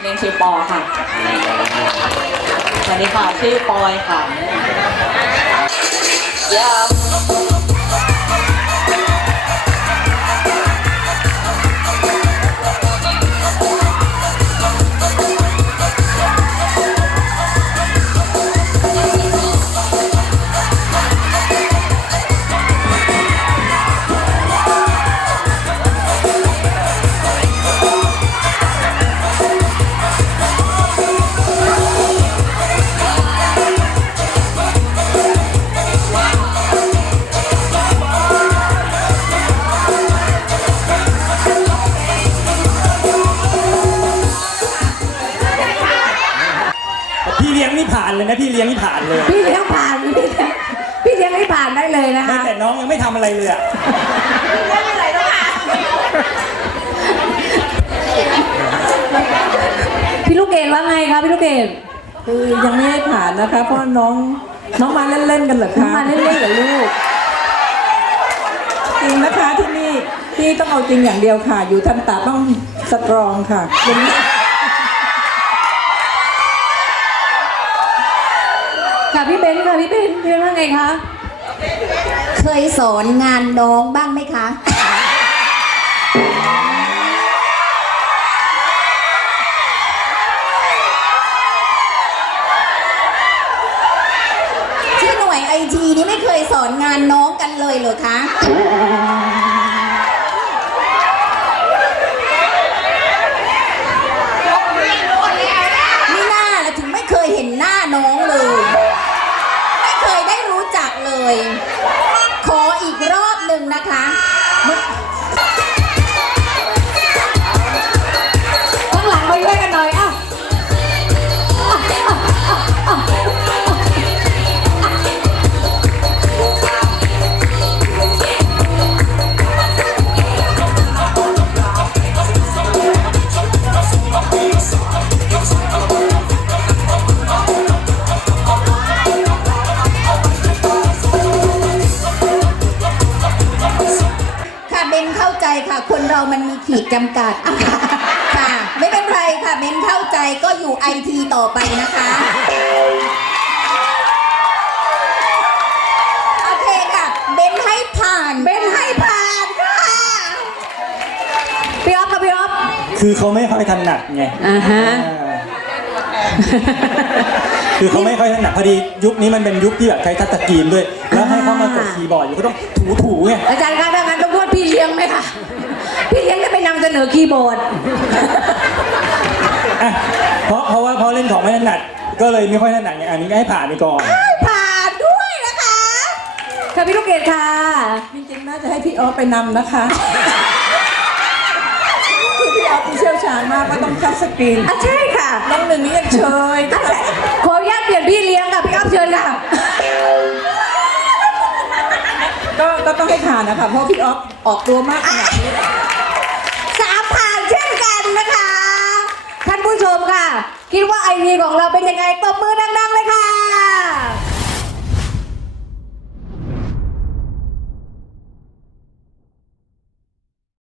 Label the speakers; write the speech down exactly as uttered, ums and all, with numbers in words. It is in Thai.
Speaker 1: ล่นชื่อปอค่ะสวัสดีค่ะชื่อปอยค่ะยา
Speaker 2: พี่เลี้ยงนี่ผ่านเลยนะพี่เลี้ยงนี่ผ่านเลย
Speaker 3: พี่เลี้ยงผ่านพี่เลี้ยงพี่เลี้ยงไม่ผ่านได้เลยนะคะ
Speaker 2: แต่น้องยังไม่ทำอะไรเลยอะ
Speaker 3: พี่เลี้ยงอะไรต้องผ่านพี่ลูกเกดว่าไงคะพี่ลูกเกด
Speaker 4: คือยังไม่ให้ผ่านนะคะเพราะน้องน้องมาเล่นๆกันเหรอ
Speaker 3: น้อง
Speaker 4: คะ
Speaker 3: มาเล่นๆกับลูก
Speaker 4: จริงนะคะที่นี่ที่ต้องเอาจริงอย่างเดียวค่ะ อยู่ทันตาต้องสตรองค่ะเป็น
Speaker 3: ค่ะพี่เบนค่ะพี่เบนพี่เบนว่าไงคะ
Speaker 5: เคยสอนงานน้องบ้างไหมคะที่หน่วยไอทีนี่ไม่เคยสอนงานน้องกันเลยเหรอคะนี่หน้าแล้วถึงไม่เคยเห็นหน้าน้องเลยไม่เคยได้รู้จักเลย ขออีกรอบหนึ่งนะคะ
Speaker 3: ข้างหลังมาช่วยกันหน่อยอ่ะ
Speaker 5: ค่ะเบนเข้าใจค่ะ คนเรามันมีขีดจำกัดค่ะไม่เป็นไรค่ะเบนเข้าใจก็อยู่ไอทีต่อไปนะคะโอเคค่ะเบนให้ผ่านเบนให้ผ่านค่ะ
Speaker 3: พี่อ๊อฟค่ะพี่อ๊อฟ
Speaker 2: คือเขาไม่ค่อยถนัดไง
Speaker 3: อ่าฮะ
Speaker 2: คือเขาไม่ค่อยถนัดพอดียุคนี้มันเป็นยุคที่แบบใช้ทัชสกรีนด้วยแล้วให้เขามากดคีย์บอร์ดอยู่ก็ต้องถูๆไง
Speaker 3: อาจารย์คะถ้างั้นต้องพูดพี่เลี้ยงไหมคะพี่เลี้ยงจะไปนำเสนอคีย์บอร์ด
Speaker 2: อ่ะเพราะเพราะว่าเพราะเล่นของไม่ถนัดก็เลยไม่ค่อยถนัดไงอันนี้ก็ให้ผ่านไปก่อน
Speaker 5: ผ่านด้วยนะคะ
Speaker 3: ค่ะพี่ลูกเกดค่ะ
Speaker 4: จริงๆน่าจะให้พี่ออฟไปนำนะคะคือพี่ออฟเชี่ยวชาญมากก็ต้องทัชสกรีน
Speaker 3: อ่ะใช่ค่ะ
Speaker 4: น้องหนึ่งนี่ยังเชย
Speaker 3: อ่ะใช่ขออนุญาตเปลี่ยนพี่เลี้ยงค่ะพี่อ๊อฟเชิญค่ะ
Speaker 4: ก็ก็ต้องให้ผ่านนะคะเพราะพี่ออฟออกตัวมากขนาดนี้
Speaker 3: สามผ่านเช่นกันนะคะท่านผู้ชมค่ะ คิดว่าไอทีของเราเป็นยังไงตบมือดังๆเลยค่ะ